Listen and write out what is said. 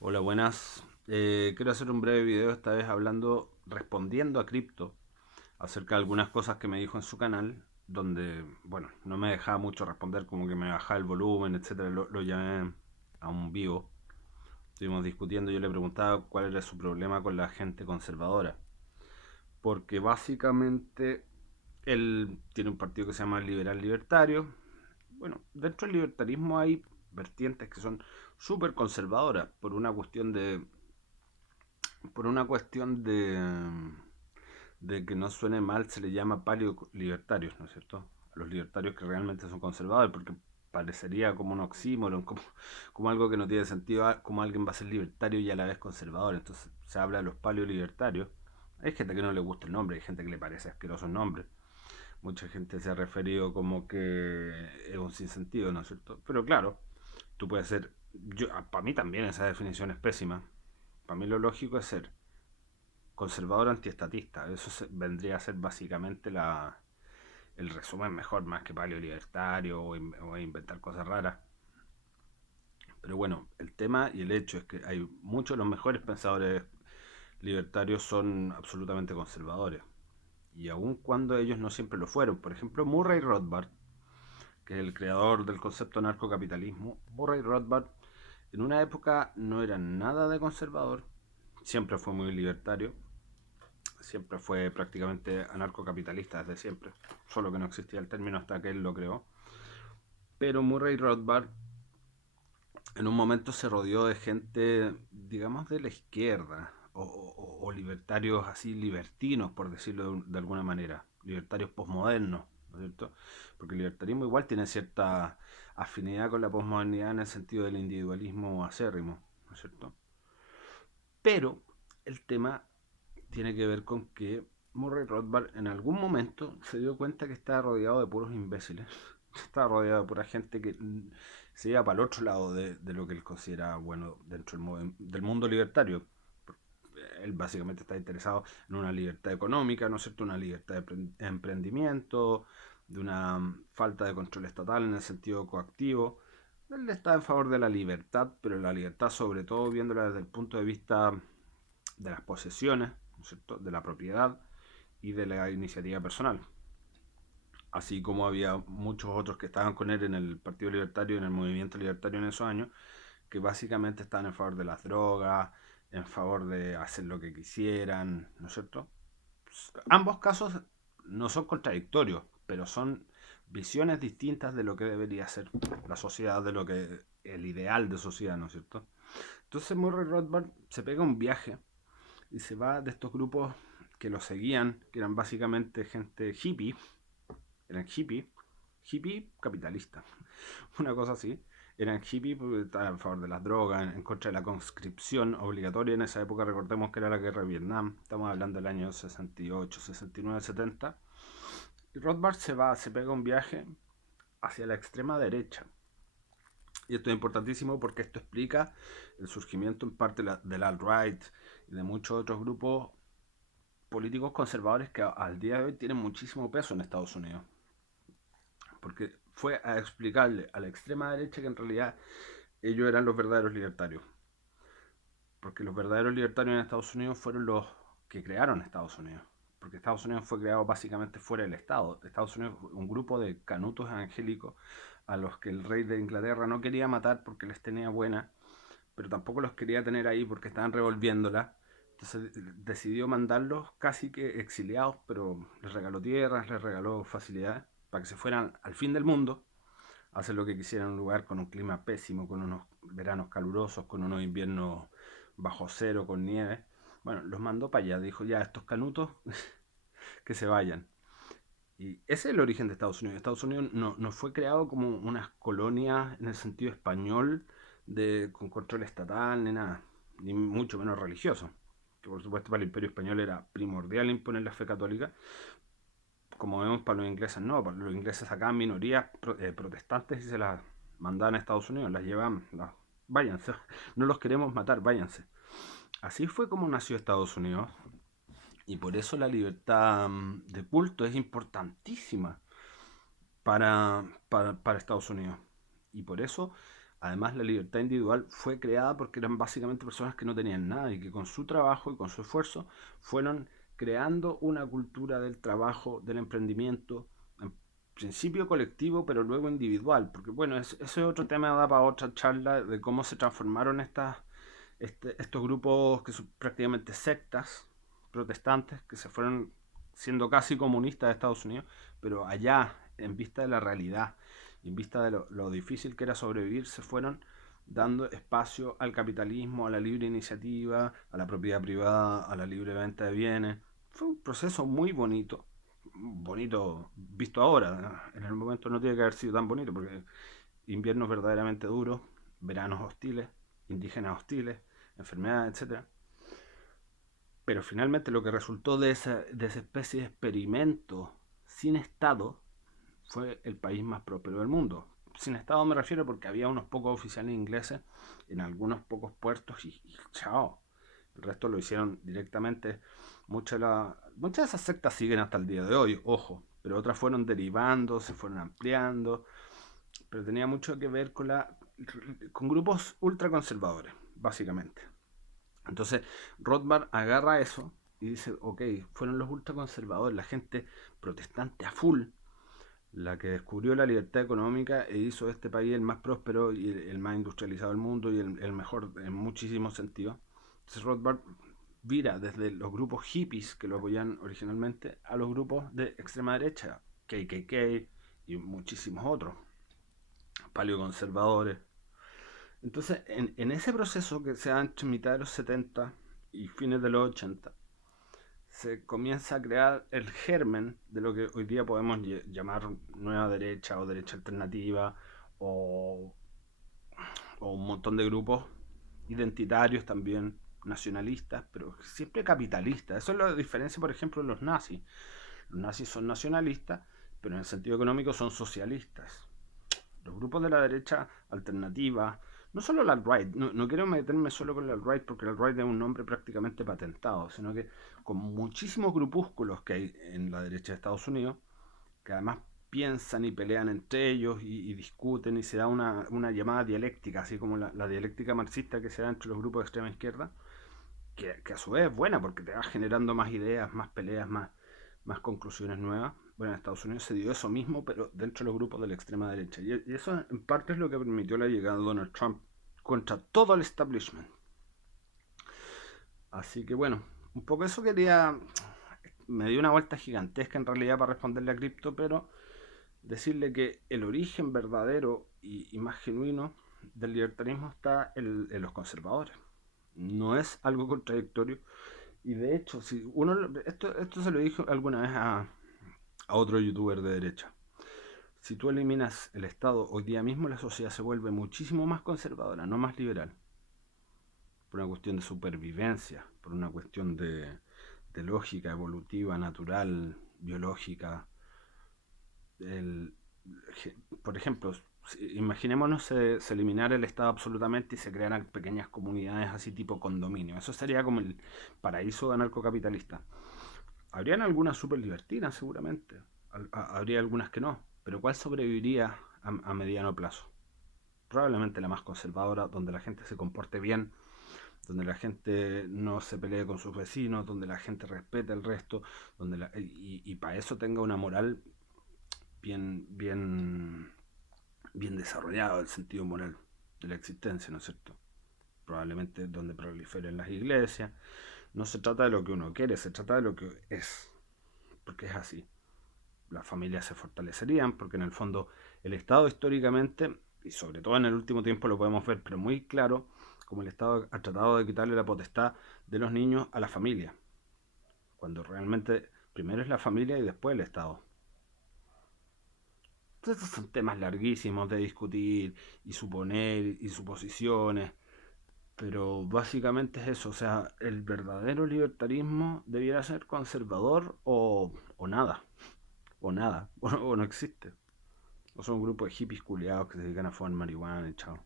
Hola, buenas. Quiero hacer un breve video, esta vez respondiendo a Crypto, acerca de algunas cosas que me dijo en su canal, donde, bueno, no me dejaba mucho responder, como que me bajaba el volumen, etcétera. Lo llamé a un vivo, estuvimos discutiendo, yo le preguntaba cuál era su problema con la gente conservadora, porque básicamente él tiene un partido que se llama Liberal Libertario. Bueno, dentro del libertarismo hay vertientes que son súper conservadoras por una cuestión de que no suene mal, se le llama paleo libertarios, ¿no es cierto? A los libertarios que realmente son conservadores, porque parecería como un oxímoron, como algo que no tiene sentido, como alguien va a ser libertario y a la vez conservador. Entonces se habla de los paleo libertarios. Hay gente que no le gusta el nombre, hay gente que le parece asqueroso el nombre. Mucha gente se ha referido como que es un sinsentido, ¿no es cierto? Pero claro, tú puedes ser. Para mí también esa definición es pésima. Para mí lo lógico es ser conservador antiestatista. Vendría a ser básicamente el resumen mejor, más que paleolibertario o inventar cosas raras. Pero bueno, el tema y el hecho es que hay muchos de los mejores pensadores libertarios son absolutamente conservadores. Y aun cuando ellos no siempre lo fueron. Por ejemplo, Murray Rothbard, que es el creador del concepto narcocapitalismo, Murray Rothbard en una época no era nada de conservador, siempre fue muy libertario, siempre fue prácticamente anarcocapitalista desde siempre, solo que no existía el término hasta que él lo creó. Pero Murray Rothbard en un momento se rodeó de gente, digamos, de la izquierda, o libertarios así libertinos, por decirlo de alguna manera, libertarios posmodernos, ¿no es cierto? Porque el libertarismo igual tiene cierta afinidad con la posmodernidad en el sentido del individualismo acérrimo, ¿no es cierto? Pero el tema tiene que ver con que Murray Rothbard en algún momento se dio cuenta que estaba rodeado de puros imbéciles. Estaba rodeado de pura gente que se iba para el otro lado de lo que él considera bueno dentro del mundo libertario. Él básicamente está interesado en una libertad económica, ¿no es cierto? Una libertad de emprendimiento, de una falta de control estatal en el sentido coactivo. Él está en favor de la libertad, pero la libertad sobre todo viéndola desde el punto de vista de las posesiones, ¿no es cierto? De la propiedad y de la iniciativa personal. Así como había muchos otros que estaban con él en el Partido Libertario, en el movimiento libertario en esos años, que básicamente estaban en favor de las drogas, en favor de hacer lo que quisieran, ¿no es cierto? Ambos casos no son contradictorios, pero son visiones distintas de lo que debería ser la sociedad, de lo que el ideal de sociedad, ¿no es cierto? Entonces Murray Rothbard se pega un viaje y se va de estos grupos que lo seguían, que eran básicamente gente hippie, eran hippie capitalista, una cosa así. Eran hippie porque estaban a favor de las drogas, en contra de la conscripción obligatoria en esa época. Recordemos que era la guerra de Vietnam, estamos hablando del año 68, 69, 70. Y Rothbard se pega un viaje hacia la extrema derecha. Y esto es importantísimo porque esto explica el surgimiento en parte del alt-right y de muchos otros grupos políticos conservadores que al día de hoy tienen muchísimo peso en Estados Unidos. Porque fue a explicarle a la extrema derecha que en realidad ellos eran los verdaderos libertarios. Porque los verdaderos libertarios en Estados Unidos fueron los que crearon Estados Unidos. Porque Estados Unidos fue creado básicamente fuera del Estado. Estados Unidos fue un grupo de canutos evangélicos a los que el rey de Inglaterra no quería matar porque les tenía buena, pero tampoco los quería tener ahí porque estaban revolviéndola. Entonces decidió mandarlos casi que exiliados, pero les regaló tierras, les regaló facilidades para que se fueran al fin del mundo, a hacer lo que quisieran en un lugar con un clima pésimo, con unos veranos calurosos, con unos inviernos bajo cero, con nieve. Bueno, los mandó para allá, dijo ya, estos canutos que se vayan. Y ese es el origen de Estados Unidos. Estados Unidos no fue creado como unas colonias en el sentido español con control estatal ni nada, ni mucho menos religioso. Que por supuesto para el Imperio Español era primordial imponer la fe católica. Como vemos para los ingleses no, para los ingleses sacaban minorías protestantes y se las mandaban a Estados Unidos, las llevaban, váyanse, no los queremos matar, váyanse. Así fue como nació Estados Unidos. Y por eso la libertad de culto es importantísima para Estados Unidos. Y por eso Además, la libertad individual fue creada porque eran básicamente personas que no tenían nada y que con su trabajo y con su esfuerzo fueron creando una cultura del trabajo, del emprendimiento, en principio colectivo, pero luego individual. Porque bueno, ese es otro tema, da para otra charla de cómo se transformaron estos grupos que son prácticamente sectas protestantes que se fueron siendo casi comunistas de Estados Unidos, pero allá, en vista de la realidad, en vista de lo difícil que era sobrevivir, se fueron dando espacio al capitalismo, a la libre iniciativa, a la propiedad privada, a la libre venta de bienes. Fue un proceso muy bonito, bonito visto ahora. En el momento no tiene que haber sido tan bonito porque inviernos verdaderamente duros, veranos hostiles, indígenas hostiles, enfermedades, etcétera. Pero finalmente lo que resultó de esa especie de experimento sin Estado fue el país más próspero del mundo. Sin Estado me refiero porque había unos pocos oficiales ingleses en algunos pocos puertos y chao. El resto lo hicieron directamente. Muchas de esas sectas siguen hasta el día de hoy, ojo, pero otras fueron derivando, se fueron ampliando, pero tenía mucho que ver con grupos ultraconservadores, básicamente. Entonces, Rothbard agarra eso y dice, ok, fueron los ultraconservadores, la gente protestante a full, la que descubrió la libertad económica e hizo de este país el más próspero y el más industrializado del mundo y el mejor en muchísimos sentidos. Entonces Rothbard vira desde los grupos hippies que lo apoyan originalmente a los grupos de extrema derecha, KKK y muchísimos otros, paleoconservadores. Entonces, en ese proceso que se da entre mitad de los 70 y fines de los 80, se comienza a crear el germen de lo que hoy día podemos llamar nueva derecha o derecha alternativa o, o un montón de grupos identitarios también, nacionalistas, pero siempre capitalistas. Eso es la diferencia, por ejemplo, de los nazis. Los nazis son nacionalistas, pero en el sentido económico son socialistas. Los grupos de la derecha alternativa, no solo la alt-right, no quiero meterme solo con la alt-right porque la alt-right es un nombre prácticamente patentado, sino que con muchísimos grupúsculos que hay en la derecha de Estados Unidos, que además piensan y pelean entre ellos y discuten y se da una llamada dialéctica, así como la dialéctica marxista que se da entre los grupos de extrema izquierda, que a su vez es buena porque te va generando más ideas, más peleas, más conclusiones nuevas. Bueno, en Estados Unidos se dio eso mismo, pero dentro de los grupos de la extrema derecha. Y eso en parte es lo que permitió la llegada de Donald Trump contra todo el establishment. Así que bueno, un poco eso quería... Me dio una vuelta gigantesca en realidad para responderle a Crypto, pero decirle que el origen verdadero y más genuino del libertarismo está en los conservadores. No es algo contradictorio. Y de hecho, si uno esto se lo dijo alguna vez a otro youtuber de derecha. Si tú eliminas el Estado, hoy día mismo la sociedad se vuelve muchísimo más conservadora, no más liberal. Por una cuestión de supervivencia, por una cuestión de lógica evolutiva, natural, biológica. El, por ejemplo, imaginémonos se eliminara el Estado absolutamente y se crearan pequeñas comunidades así tipo condominio. Eso sería como el paraíso anarcocapitalista. Habrían algunas súper libertinas seguramente, habría algunas que no, pero ¿cuál sobreviviría a mediano plazo? Probablemente la más conservadora, donde la gente se comporte bien, donde la gente no se pelee con sus vecinos, donde la gente respete al resto, y para eso tenga una moral bien desarrollada, el sentido moral de la existencia, ¿no es cierto? Probablemente donde proliferen las iglesias. No se trata de lo que uno quiere, se trata de lo que es, porque es así. Las familias se fortalecerían, porque en el fondo el Estado históricamente, y sobre todo en el último tiempo lo podemos ver, pero muy claro, como el Estado ha tratado de quitarle la potestad de los niños a la familia, cuando realmente primero es la familia y después el Estado. Entonces estos son temas larguísimos de discutir y suponer y suposiciones, pero básicamente es eso, o sea, el verdadero libertarismo debiera ser conservador o nada, o nada, o no existe. O son un grupo de hippies culiados que se dedican a fumar marihuana y chao.